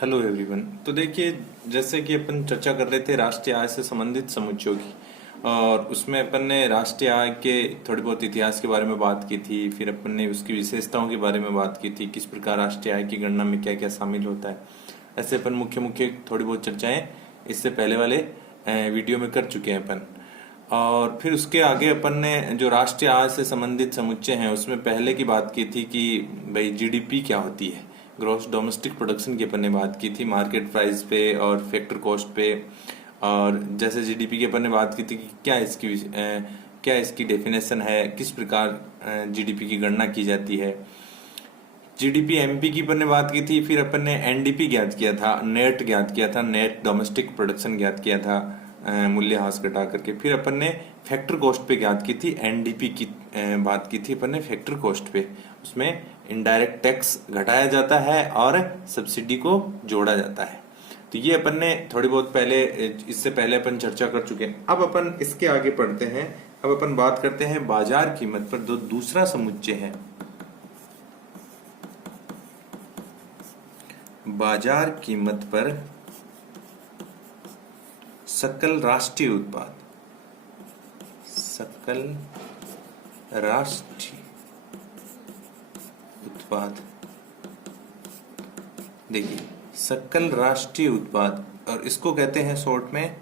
Hello everyone. तो देखिए, जैसे कि अपन चर्चा कर रहे थे राष्ट्रीय आय से संबंधित समुच्चयों की, और उसमें अपन ने राष्ट्रीय आय के थोड़ी बहुत इतिहास के बारे में बात की थी। फिर अपन ने उसकी विशेषताओं के बारे में बात की थी, किस प्रकार राष्ट्रीय आय की गणना में क्या क्या शामिल होता है। ऐसे अपन मुख्य मुख्य थोड़ी बहुत चर्चाएं इससे पहले वाले वीडियो में कर चुके हैं अपन। और फिर उसके आगे अपन ने जो राष्ट्रीय आय से संबंधित समुच्चय हैं उसमें पहले की बात की थी कि भाई जीडीपी क्या होती है, ग्रॉस डोमेस्टिक प्रोडक्शन की अपन ने बात की थी मार्केट प्राइस पे और फैक्टर कॉस्ट पे। और जैसे जीडीपी की अपन ने बात की थी कि क्या इसकी डेफिनेशन है, किस प्रकार जीडीपी की गणना की जाती है। जीडीपी एमपी की अपन ने बात की थी। फिर अपन ने एनडीपी ज्ञात किया था, नेट ज्ञात किया था, नेट डोमेस्टिक प्रोडक्शन ज्ञात किया था मूल्यह्रास घटा करके। फिर अपन ने फैक्टर कॉस्ट पे ज्ञात की थी, एनडीपी की बात की थी अपन ने फैक्टर कॉस्ट पे। उसमें इनडायरेक्ट टैक्स घटाया जाता है और सब्सिडी को जोड़ा जाता है। तो ये अपन ने थोड़ी बहुत पहले, इससे पहले अपन चर्चा कर चुके हैं। अब अपन इसके आगे पढ़ते हैं। अब अपन बात करते हैं बाजार कीमत पर। जो दूसरा समुच्चय है बाजार कीमत पर सकल राष्ट्रीय उत्पाद, सकल राष्ट्रीय उत्पाद। देखिए, सकल राष्ट्रीय उत्पाद, और इसको कहते हैं शॉर्ट में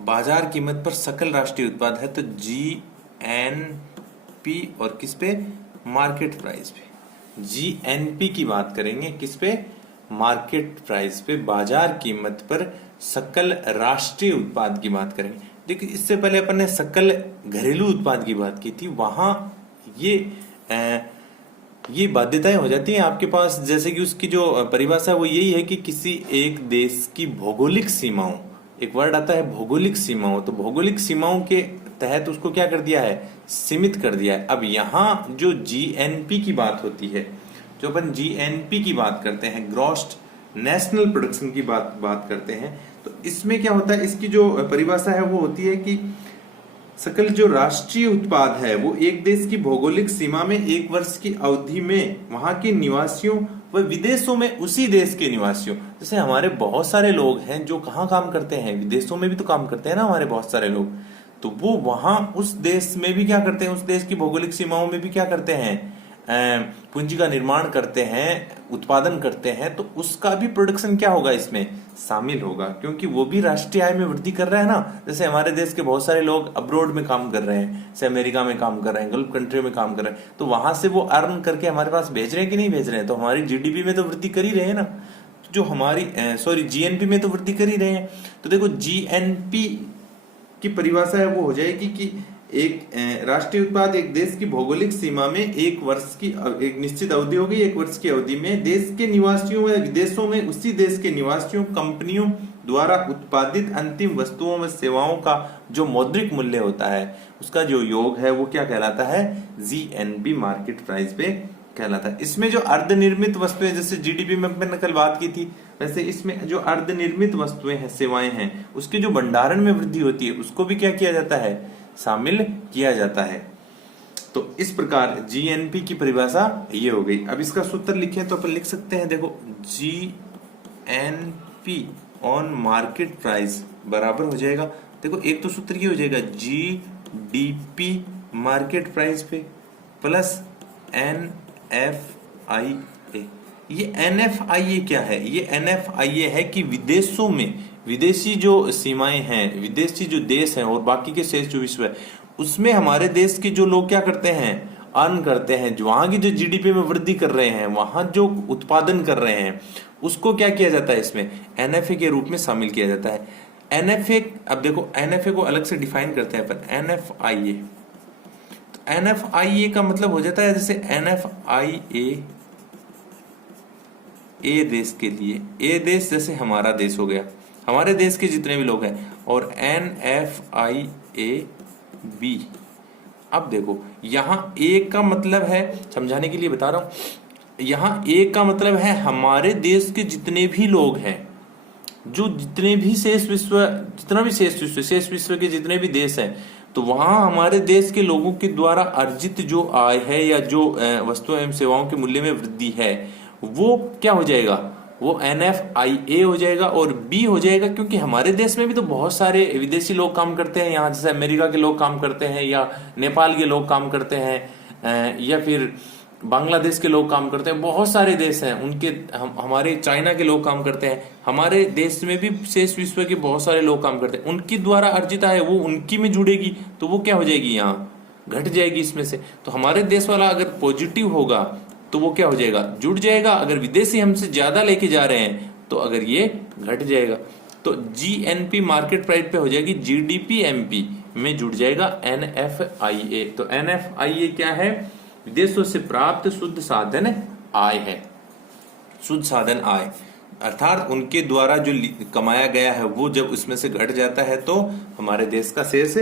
बाजार कीमत पर सकल राष्ट्रीय उत्पाद है तो जीएनपी। और किस पे? मार्केट प्राइस पे। जीएनपी की बात करेंगे किस पे? मार्केट प्राइस पे। बाजार कीमत पर सकल राष्ट्रीय उत्पाद की बात करेंगे। देखिए, इससे पहले अपन ने सकल घरेलू उत्पाद की बात की थी। वहां ये बाध्यताएं हो जाती हैं आपके पास, जैसे कि उसकी जो परिभाषा वो यही है कि किसी एक देश की भौगोलिक सीमाओं, एक वर्ड आता है भौगोलिक सीमाओं, तो भौगोलिक सीमाओं के तहत उसको क्या कर दिया है? सीमित कर दिया है। अब यहाँ जो जीएनपी की बात होती है, जो अपन जीएनपी की बात करते हैं, ग्रॉस नेशनल प्रोडक्शन की बात करते हैं, तो इसमें क्या होता है? इसकी जो परिभाषा है वो होती है कि सकल जो राष्ट्रीय उत्पाद है वो एक देश की भौगोलिक सीमा में एक वर्ष की अवधि में वहां के निवासियों व विदेशों में उसी देश के निवासियों, जैसे हमारे बहुत सारे लोग हैं जो कहाँ काम करते हैं, विदेशों में भी तो काम करते हैं ना हमारे बहुत सारे लोग, तो वो वहां उस देश में भी क्या करते हैं, उस देश की भौगोलिक सीमाओं में भी क्या करते हैं? पूंजी का निर्माण करते हैं, उत्पादन करते हैं। तो उसका भी प्रोडक्शन क्या होगा? इसमें शामिल होगा, क्योंकि वो भी राष्ट्रीय आय में वृद्धि कर रहा है ना। जैसे हमारे देश के बहुत सारे लोग अब्रोड में काम कर रहे हैं, जैसे अमेरिका में काम कर रहे हैं, गल्फ कंट्री में काम कर रहे हैं, तो वहां से वो अर्न करके हमारे पास भेज रहे हैं कि नहीं भेज रहे हैं? तो हमारी जीडीपी में तो वृद्धि कर ही रहे हैं ना, जो हमारी जीएनपी में तो वृद्धि कर ही रहे हैं। तो देखो, जीएनपी की परिभाषा है वो हो जाएगी कि एक राष्ट्रीय उत्पाद एक देश की भौगोलिक सीमा में एक वर्ष की एक निश्चित अवधि होगी, एक वर्ष की अवधि में देश के निवासियों व विदेशों में उसी देश के निवासियों, कंपनियों द्वारा उत्पादित अंतिम वस्तुओं व सेवाओं का जो मौद्रिक मूल्य होता है, उसका जो योग है वो क्या कहलाता है? जीएनपी, मार्केट प्राइस पे कहलाता है। इसमें जो अर्धनिर्मित वस्तुएं, जैसे जीडीपी में मैंने कल बात की थी, वैसे इसमें जो अर्धनिर्मित वस्तुएं हैं, सेवाएं हैं, उसके जो भंडारण में वृद्धि होती है उसको भी क्या किया जाता है? शामिल किया जाता है। तो इस प्रकार जीएनपी की परिभाषा ये हो गई। अब इसका सूत्र लिखें तो अपन लिख सकते हैं, देखो, जीएनपी ऑन मार्केट प्राइस बराबर हो जाएगा, देखो एक तो सूत्र ये हो जाएगा जीडीपी मार्केट प्राइस पे प्लस एनएफआईए। ये एनएफआईए क्या है? ये एनएफआईए है कि विदेशों में, विदेशी जो सीमाएं हैं, विदेशी जो देश हैं और बाकी के शेष जो विश्व है, उसमें हमारे देश के जो लोग क्या करते हैं? अर्न करते हैं, जो वहां की जो जीडीपी में वृद्धि कर रहे हैं, वहां जो उत्पादन कर रहे हैं, उसको क्या किया जाता है? इसमें एनएफए के रूप में शामिल किया जाता है। एनएफए, अब देखो एनएफए को अलग से डिफाइन करते हैं अपन, एनएफआईए। तो एनएफआईए का मतलब हो जाता है, जैसे एनएफआईए ए देश के लिए, ए देश जैसे हमारा देश हो गया, हमारे देश के जितने भी लोग हैं, और NFIAB। अब देखो, यहां ए का मतलब है, समझाने के लिए बता रहा हूं, यहां ए का मतलब है हमारे देश के जितने भी लोग हैं, जो जितने भी शेष विश्व, जितना भी शेष विश्व के जितने भी देश हैं, तो वहां हमारे देश के लोगों के द्वारा अर्जित जो आय है या जो वस्तुओं एवं सेवाओं के मूल्य में वृद्धि है, वो क्या हो जाएगा, वो NFIA हो जाएगा और B हो जाएगा, क्योंकि हमारे देश में भी तो बहुत सारे विदेशी लोग काम करते हैं यहाँ, जैसे अमेरिका के लोग काम करते हैं या नेपाल के लोग काम करते हैं या फिर बांग्लादेश के लोग काम करते हैं, बहुत सारे देश हैं उनके, हमारे चाइना के लोग काम करते हैं, हमारे देश में भी शेष विश्व के बहुत सारे लोग काम करते हैं, उनकी द्वारा अर्जित आय वो उनकी में जुड़ेगी, तो वो क्या हो जाएगी, यहाँ घट जाएगी इसमें से। तो हमारे देश वाला अगर पॉजिटिव होगा तो वो क्या हो जाएगा, जुड़ जाएगा। अगर विदेशी हमसे ज्यादा लेके जा रहे हैं तो अगर ये घट जाएगा तो GNP मार्केट प्राइस पे हो जाएगी GDP MP में जुड़ जाएगा NFIA। तो NFIA क्या है, विदेशों से प्राप्त शुद्ध साधन आय है, शुद्ध साधन आय, अर्थात उनके द्वारा जो कमाया गया है वो जब उसमें से घट जाता है तो हमारे देश का शेष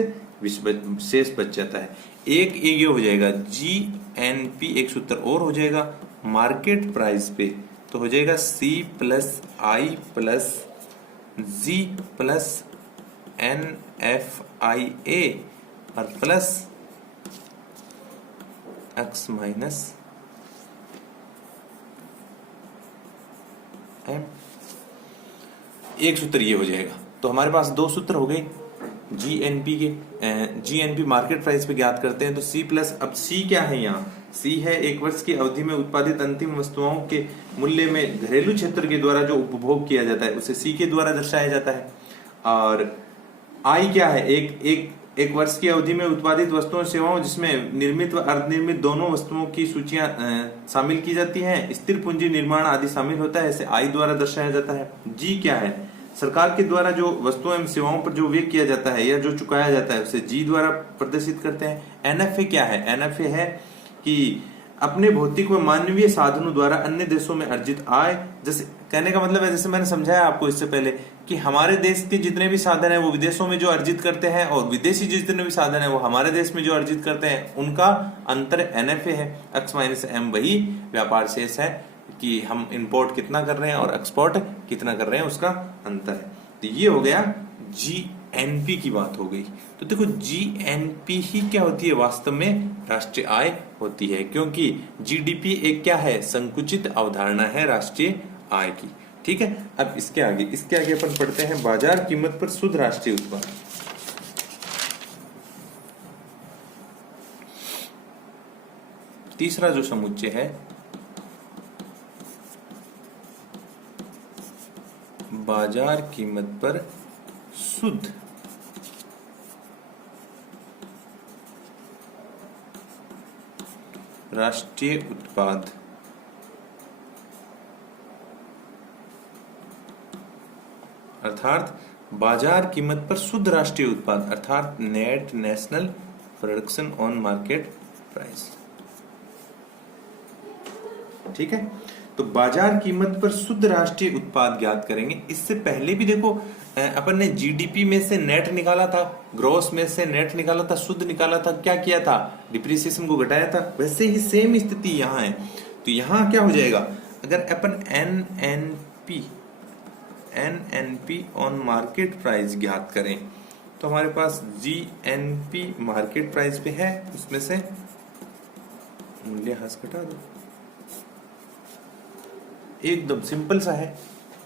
बच जाता है। एक ये हो जाएगा GNP, एक सूत्र और हो जाएगा मार्केट प्राइस पे, तो हो जाएगा C plus I plus G plus NFIA और प्लस X माइनस M। एक सूत्र ये हो जाएगा। तो हमारे पास दो सूत्र हो गए GNP के, GNP मार्केट प्राइस पे ज्ञात करते हैं तो C प्लस, अब C क्या है यहाँ, C है एक वर्ष की अवधि में उत्पादित अंतिम वस्तुओं के मूल्य में घरेलू क्षेत्र के द्वारा जो उपभोग किया जाता है उसे C के द्वारा दर्शाया जाता है। और I क्या है, एक वर्ष की अवधि में उत्पादित वस्तुओं सेवाओं जिसमें निर्मित व अर्धनिर्मित दोनों वस्तुओं की सूचियां शामिल की जाती हैं, स्थिर पूंजी निर्माण आदि शामिल होता है, इसे I द्वारा दर्शाया जाता है। G क्या है, सरकार के द्वारा जो वस्तुओं एवं सेवाओं पर जो व्यय किया जाता है या जो चुकाया जाता है उसे G द्वारा प्रदर्शित करते हैं। NFA क्या है, NFA है कि अपने भौतिक व मानवीय साधनों द्वारा अन्य देशों में अर्जित आय, जैसे कहने का मतलब है, जैसे मैंने समझाया आपको इससे पहले कि हमारे देश के जितने भी साधन है वो विदेशों में जो अर्जित करते हैं और विदेशी जितने भी साधन है वो हमारे देश में जो अर्जित करते हैं, उनका अंतर NFA है। X माइनस M वही व्यापार शेष है कि हम इंपोर्ट कितना कर रहे हैं और एक्सपोर्ट कितना कर रहे हैं, उसका अंतर है। तो ये हो गया GNP की बात हो गई। तो देखो GNP ही क्या होती है, वास्तव में राष्ट्रीय आय होती है, क्योंकि GDP एक क्या है, संकुचित अवधारणा है राष्ट्रीय आय की। ठीक है, अब इसके आगे अपन पढ़ते हैं बाजार कीमत पर शुद्ध राष्ट्रीय उत्पाद। तीसरा जो समुच्चय है बाजार कीमत पर शुद्ध राष्ट्रीय उत्पाद, अर्थात बाजार कीमत पर शुद्ध राष्ट्रीय उत्पाद अर्थात net national production on market price. ठीक है, तो बाजार कीमत पर शुद्ध राष्ट्रीय उत्पाद ज्ञात करेंगे। इससे पहले भी देखो अपन ने GDP में से नेट निकाला था, ग्रॉस में से नेट निकाला था, शुद्ध निकाला था, क्या किया था, डिप्रिसिएशन को घटाया था। वैसे ही सेम स्थिति यहाँ है। तो यहाँ क्या हो जाएगा, अगर अपन NNP ऑन मार्केट प्राइस ज्ञात करें तो हमारे पास GNP मार्केट प्राइस पे है, उसमें से मूल्यह्रास घटा दो, एकदम सिंपल सा है,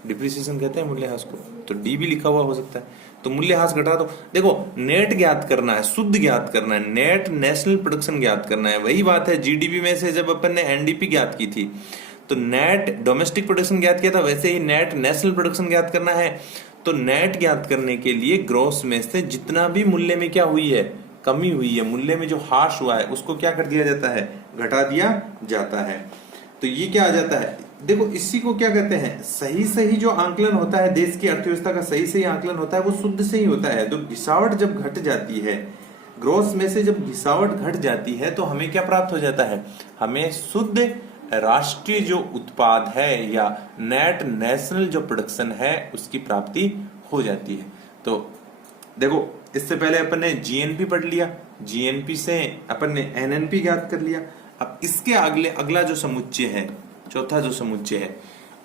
डिप्रिसिएशन कहते हैं मूल्यह्रास को, तो डी भी लिखा हुआ हो सकता है। तो मूल्यह्रास घटा दो। देखो नेट ज्ञात करना है, शुद्ध ज्ञात करना है, नेट नेशनल प्रोडक्शन ज्ञात करना है। वही बात है GDP में से जब अपन ने NDP ज्ञात की थी तो नेट डोमेस्टिक प्रोडक्शन ज्ञात किया था, वैसे ही नेट नेशनल प्रोडक्शन ज्ञात करना है। तो नेट ज्ञात करने के लिए ग्रॉस में से जितना भी मूल्य में क्या हुई है, कमी हुई है, मूल्य में जो ह्रास हुआ है उसको क्या कर दिया जाता है, घटा दिया जाता है। तो ये क्या आ जाता है, देखो इसी को क्या कहते हैं, सही जो आंकलन होता है देश की अर्थव्यवस्था का, सही आंकलन होता है वो शुद्ध से ही होता है। तो घिसावट जब घट जाती है, ग्रॉस में से जब घिसावट घट जाती है तो हमें क्या प्राप्त हो जाता है, हमें शुद्ध राष्ट्रीय जो उत्पाद है या नेट नेशनल जो प्रोडक्शन है उसकी प्राप्ति हो जाती है। तो देखो इससे पहले अपन ने GNP पढ़ लिया, GNP से अपन ने NNP ज्ञात कर लिया। अब इसके अगला जो समुच्चय है, चौथा जो समुच्चय है,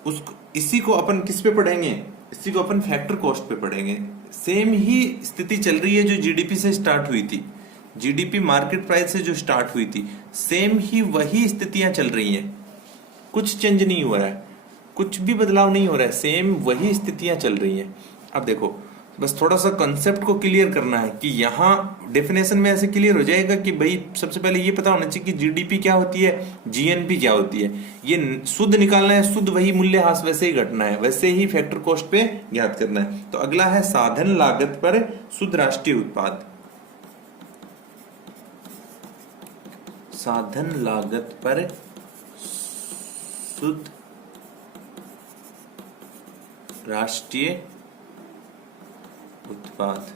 उसको इसी को अपन किस पे पढ़ेंगे, इसी को अपन फैक्टर कॉस्ट पे पढ़ेंगे। सेम ही स्थिति चल रही है जो GDP से स्टार्ट हुई थी, GDP मार्केट प्राइस से जो स्टार्ट हुई थी, सेम ही वही स्थितियां चल रही हैं। कुछ चेंज नहीं हो रहा है, कुछ भी बदलाव नहीं हो रहा है, सेम वही स्थितियां चल रही हैं। अब देखो, बस थोड़ा सा कंसेप्ट को क्लियर करना है कि यहाँ डेफिनेशन में ऐसे क्लियर हो जाएगा कि भाई सबसे पहले ये पता होना चाहिए कि जीडीपी क्या होती है, जीएनपी क्या होती है। ये शुद्ध निकालना है, शुद्ध वही मूल्यह्रास वैसे ही घटना है, वैसे ही फैक्टर कॉस्ट पे ज्ञात करना है। तो अगला है साधन लागत पर शुद्ध राष्ट्रीय उत्पाद। साधन लागत पर शुद्ध राष्ट्रीय उत्पाद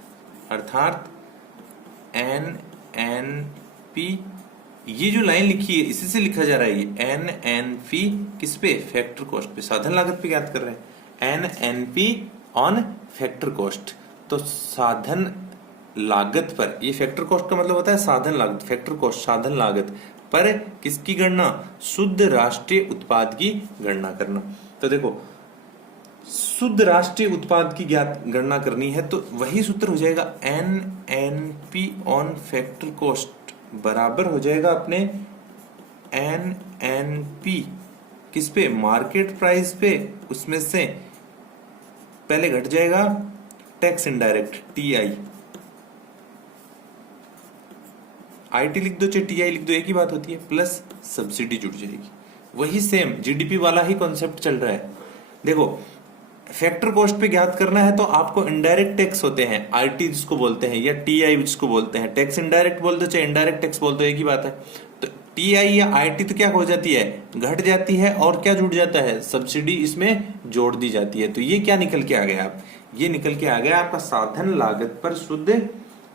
अर्थात NNP। ये जो लाइन लिखी है इसी से लिखा जा रहा है, ये NNP किस पे, फैक्टर कॉस्ट पे, साधन लागत पे याद कर रहे हैं, NNP ऑन फैक्टर कॉस्ट। तो साधन लागत पर, ये फैक्टर कॉस्ट का मतलब होता है साधन लागत, फैक्टर कॉस्ट साधन लागत पर किसकी गणना, शुद्ध राष्ट्रीय उत्पाद की गणना करना। तो देखो शुद्ध राष्ट्रीय उत्पाद की ज्ञात गणना करनी है तो वही सूत्र हो जाएगा NNP ऑन फैक्टर कॉस्ट बराबर हो जाएगा अपने NNP किस पे, मार्केट प्राइस पे, उसमें से पहले घट जाएगा टैक्स इनडायरेक्ट TI, IT लिख दो चाहे TI लिख दो एक ही बात होती है, प्लस सब्सिडी जुड़ जाएगी। वही सेम जीडीपी वाला ही कॉन्सेप्ट चल रहा है। देखो फैक्टर कॉस्ट पे ज्ञात करना है तो आपको इनडायरेक्ट टैक्स होते हैं, आईटी जिसको बोलते हैं, या टीआई जिसको बोलते हैं, टैक्स इनडायरेक्ट बोल दो चाहे इनडायरेक्ट टैक्स बोल दो एक ही बात है। तो टीआई या आईटी तो क्या हो जाती है, घट जाती है, और क्या जुड़ जाता है, सब्सिडी इसमें जोड़ दी जाती है। तो ये क्या निकल के आ गया, आप ये निकल के आ गया आपका साधन लागत पर शुद्ध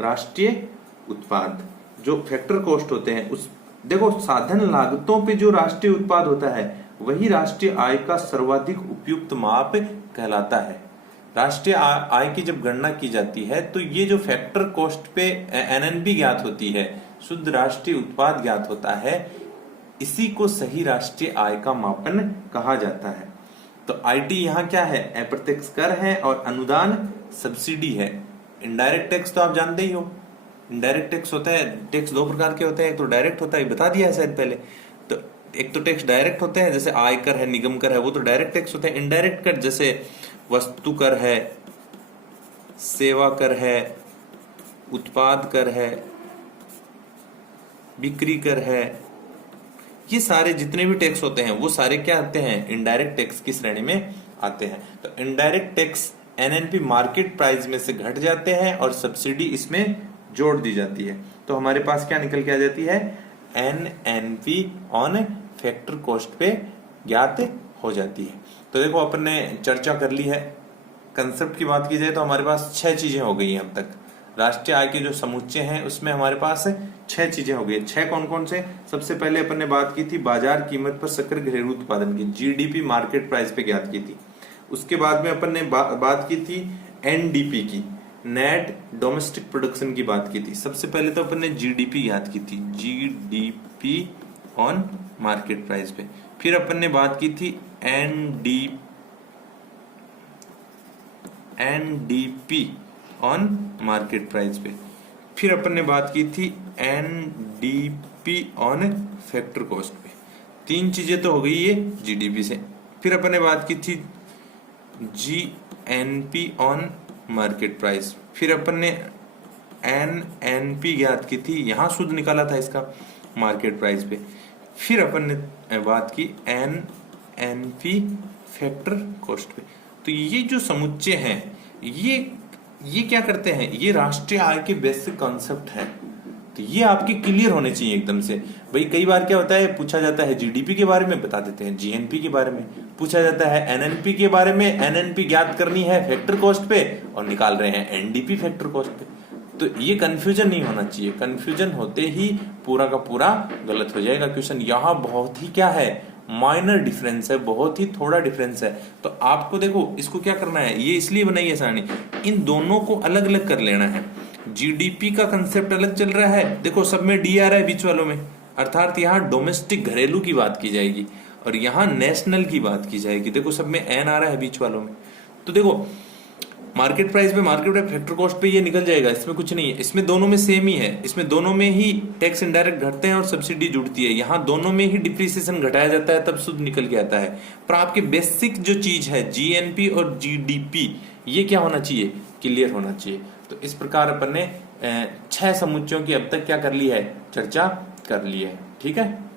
राष्ट्रीय उत्पाद। जो फैक्टर कॉस्ट होते हैं उस, देखो साधन लागतों पे जो राष्ट्रीय उत्पाद होता है वही राष्ट्रीय आय का सर्वाधिक उपयुक्त माप कहलाता है। राष्ट्रीय आय की जब गणना की जाती है तो ये जो फैक्टर कॉस्ट पे एनएनपी ज्ञात होती है, शुद्ध राष्ट्रीय उत्पाद ज्ञात होता है, इसी को सही राष्ट्रीय आय का मापन कहा जाता है। तो आईटी यहाँ क्या है, अप्रत्यक्ष कर है, और अनुदान सब्सिडी है। इनडायरेक्ट टैक्स तो आप जानते ही हो, इनडायरेक्ट टैक्स होता है, टैक्स दो प्रकार के होते हैं, एक तो डायरेक्ट होता है, बता दिया है शायद पहले। तो एक तो टैक्स डायरेक्ट होते हैं जैसे आयकर है, निगम कर है, वो तो डायरेक्ट टैक्स होते हैं। इनडायरेक्ट कर जैसे वस्तु कर है, सेवा कर है, उत्पाद कर है, बिक्री कर है, ये सारे जितने भी टैक्स होते हैं वो सारे क्या आते हैं, इनडायरेक्ट टैक्स की श्रेणी में आते हैं। तो indirect tax NNP market price में से घट जाते हैं और सब्सिडी इसमें जोड़ दी जाती है। तो हमारे पास क्या निकल के आ जाती है, एनएनपी ऑन फैक्टर कॉस्ट पे ज्ञात हो जाती है। तो देखो अपन ने चर्चा कर ली है, कंसेप्ट की बात की जाए तो हमारे पास 6 चीजें हो गई हैं अब तक। राष्ट्रीय आय के जो समुच्चय हैं उसमें हमारे पास 6 चीजें हो गई। 6 कौन कौन से, सबसे पहले अपन ने बात की थी बाजार कीमत पर सकल घरेलू उत्पादन की, जीडीपी मार्केट प्राइस पे ज्ञात की थी। उसके बाद में अपन ने बात की थी एनडीपी की, नेट डोमेस्टिक प्रोडक्शन की बात की थी। सबसे पहले तो अपन ने जीडीपी ज्ञात की थी, जीडीपी ऑन मार्केट प्राइस पे। फिर अपन ने बात की थी एनडीपी ऑन मार्केट प्राइस पे। फिर अपन ने बात की थी एनडीपी ऑन फैक्टर कॉस्ट पे। 3 चीजें तो हो गई ये जीडीपी से। फिर अपन ने बात की थी जीएनपी ऑन मार्केट प्राइस। फिर अपन ने एनएनपी ज्ञात की थी, यहां शुद्ध निकाला था इसका मार्केट प्राइस पे। फिर अपन ने बात की एनएनपी फैक्टर कॉस्ट पे। तो ये जो समुच्चय हैं ये क्या करते हैं, ये राष्ट्रीय आय के बेसिक कॉन्सेप्ट है। तो ये आपके क्लियर होने चाहिए एकदम से। भाई कई बार क्या होता है, पूछा जाता है जीडीपी के बारे में, बता देते हैं जीएनपी के बारे में, पूछा जाता है एनएनपी के बारे में, एनएनपी ज्ञात करनी है फैक्टर कॉस्ट पे और निकाल रहे हैं एनडीपी फैक्टर कॉस्ट पे। तो ये कंफ्यूजन नहीं होना चाहिए, कंफ्यूजन होते ही पूरा का पूरा गलत हो जाएगा क्वेश्चन। यहाँ बहुत ही क्या है, माइनर डिफरेंस है, बहुत ही थोड़ा डिफरेंस है। तो आपको देखो इसको क्या करना है, ये इसलिए बनाई है सारणी, इन दोनों को अलग अलग कर लेना है। जीडीपी का कंसेप्ट अलग चल रहा है, देखो सब में डी आ रहा है बीच वालों में, अर्थात यहाँ डोमेस्टिक घरेलू की बात की जाएगी, और यहाँ नेशनल की बात की जाएगी। देखो सब में एन आ रहा है बीच वालों में। तो देखो मार्केट प्राइस पे, मार्केट पे फैक्टर कॉस्ट पे ये निकल जाएगा, इसमें कुछ नहीं है। इसमें दोनों में सेम ही है, इसमें दोनों में ही टैक्स इनडायरेक्ट घटते हैं और सब्सिडी जुड़ती है। यहाँ दोनों में ही डिप्रिसिएशन घटाया जाता है, तब सूद निकल के आता है। पर आपकी बेसिक जो चीज है जीएनपी और जीडीपी, ये क्या होना चाहिए, क्लियर होना चाहिए। तो इस प्रकार अपन ने 6 समुच्चयों की अब तक क्या कर ली है, चर्चा कर ली है। ठीक है।